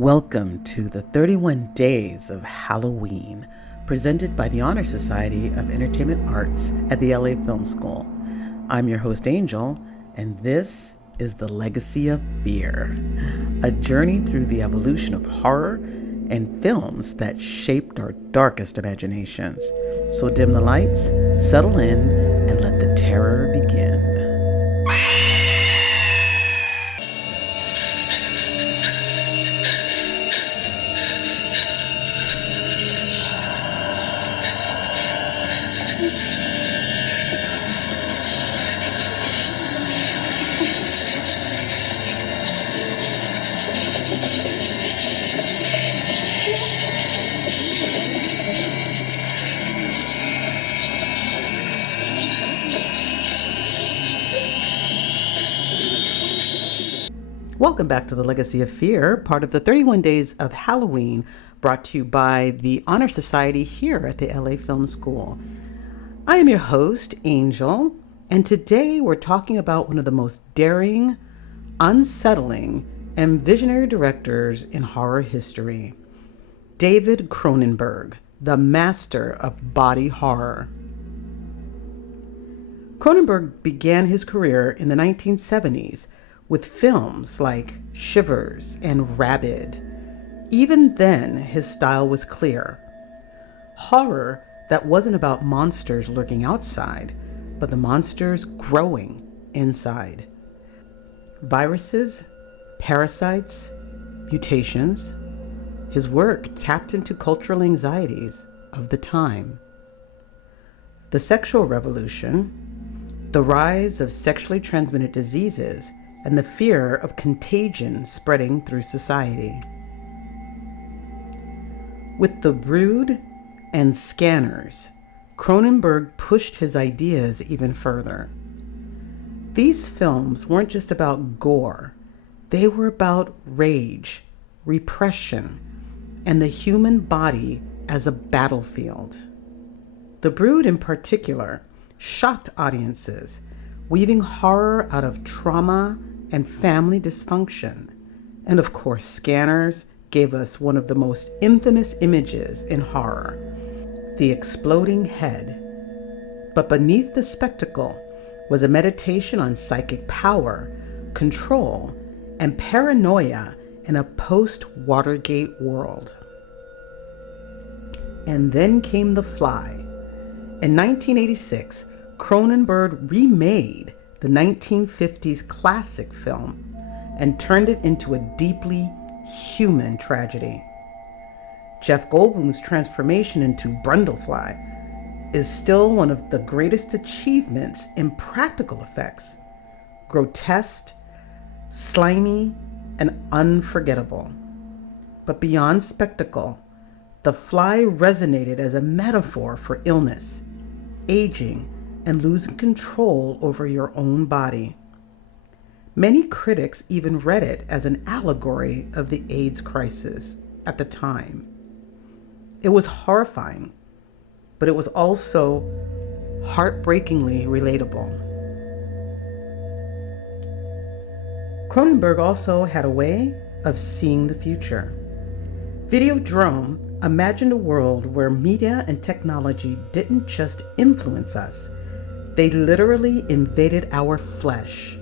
Welcome to the 31 Days of Halloween, presented by the Honor Society of Entertainment Arts at the LA Film School. I'm your host, Angel, and this is The Legacy of Fear, a journey through the evolution of horror and films that shaped our darkest imaginations. So dim the lights, settle in, and let the terror begin. Welcome back to The Legacy of Fear, part of the 31 Days of Halloween, brought to you by the Honor Society here at the LA Film School. I am your host, Angel, and today we're talking about one of the most daring, unsettling, and visionary directors in horror history, David Cronenberg, the master of body horror. Cronenberg began his career in the 1970s with films like Shivers and Rabid. Even then, his style was clear. Horror that wasn't about monsters lurking outside, but the monsters growing inside. Viruses, parasites, mutations. His work tapped into cultural anxieties of the time. The sexual revolution, the rise of sexually transmitted diseases, and the fear of contagion spreading through society. With The Brood and Scanners, Cronenberg pushed his ideas even further. These films weren't just about gore, they were about rage, repression, and the human body as a battlefield. The Brood in particular shocked audiences, weaving horror out of trauma and family dysfunction. And of course, Scanners gave us one of the most infamous images in horror, the exploding head. But beneath the spectacle was a meditation on psychic power, control, and paranoia in a post-Watergate world. And then came The Fly. In 1986, Cronenberg remade the 1950s classic film and turned it into a deeply human tragedy. Jeff Goldblum's transformation into Brundlefly is still one of the greatest achievements in practical effects. Grotesque, slimy, and unforgettable. But beyond spectacle, The Fly resonated as a metaphor for illness, aging, and losing control over your own body. Many critics even read it as an allegory of the AIDS crisis at the time. It was horrifying, but it was also heartbreakingly relatable. Cronenberg also had a way of seeing the future. Videodrome imagined a world where media and technology didn't just influence us, they literally invaded our flesh.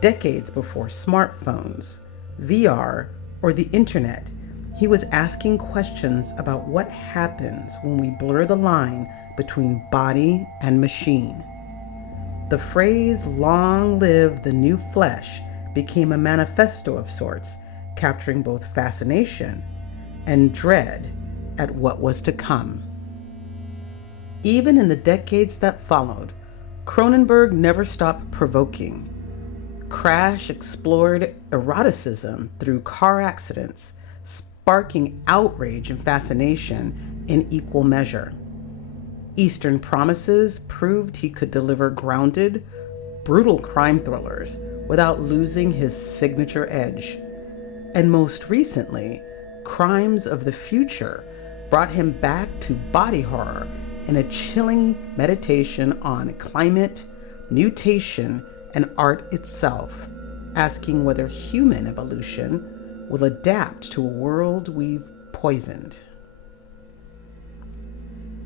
Decades before smartphones, VR, or the internet, he was asking questions about what happens when we blur the line between body and machine. The phrase, "long live the new flesh," became a manifesto of sorts, capturing both fascination and dread at what was to come. Even in the decades that followed, Cronenberg never stopped provoking. Crash explored eroticism through car accidents, sparking outrage and fascination in equal measure. Eastern Promises proved he could deliver grounded, brutal crime thrillers without losing his signature edge. And most recently, Crimes of the Future brought him back to body horror in a chilling meditation on climate, mutation, and art itself, asking whether human evolution will adapt to a world we've poisoned.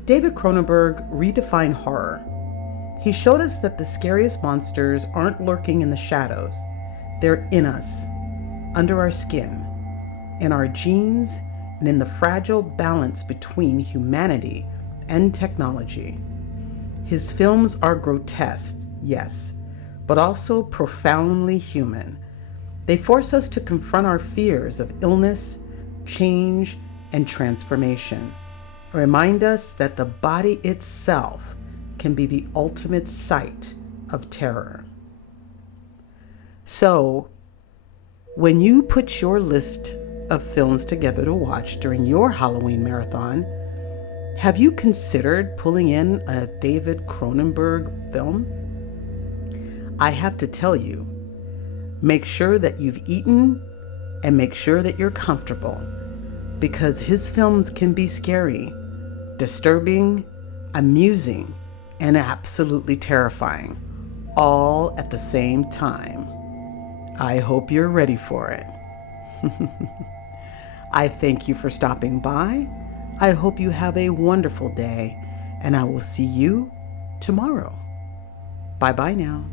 David Cronenberg redefined horror. He showed us that the scariest monsters aren't lurking in the shadows. They're in us, under our skin, in our genes, and in the fragile balance between humanity and technology. His films are grotesque, yes, but also profoundly human. They force us to confront our fears of illness, change, and transformation. Remind us that the body itself can be the ultimate site of terror. So, when you put your list of films together to watch during your Halloween marathon, have you considered pulling in a David Cronenberg film? I have to tell you, make sure that you've eaten and make sure that you're comfortable, because his films can be scary, disturbing, amusing, and absolutely terrifying, all at the same time. I hope you're ready for it. I thank you for stopping by. I hope you have a wonderful day, and I will see you tomorrow. Bye-bye now.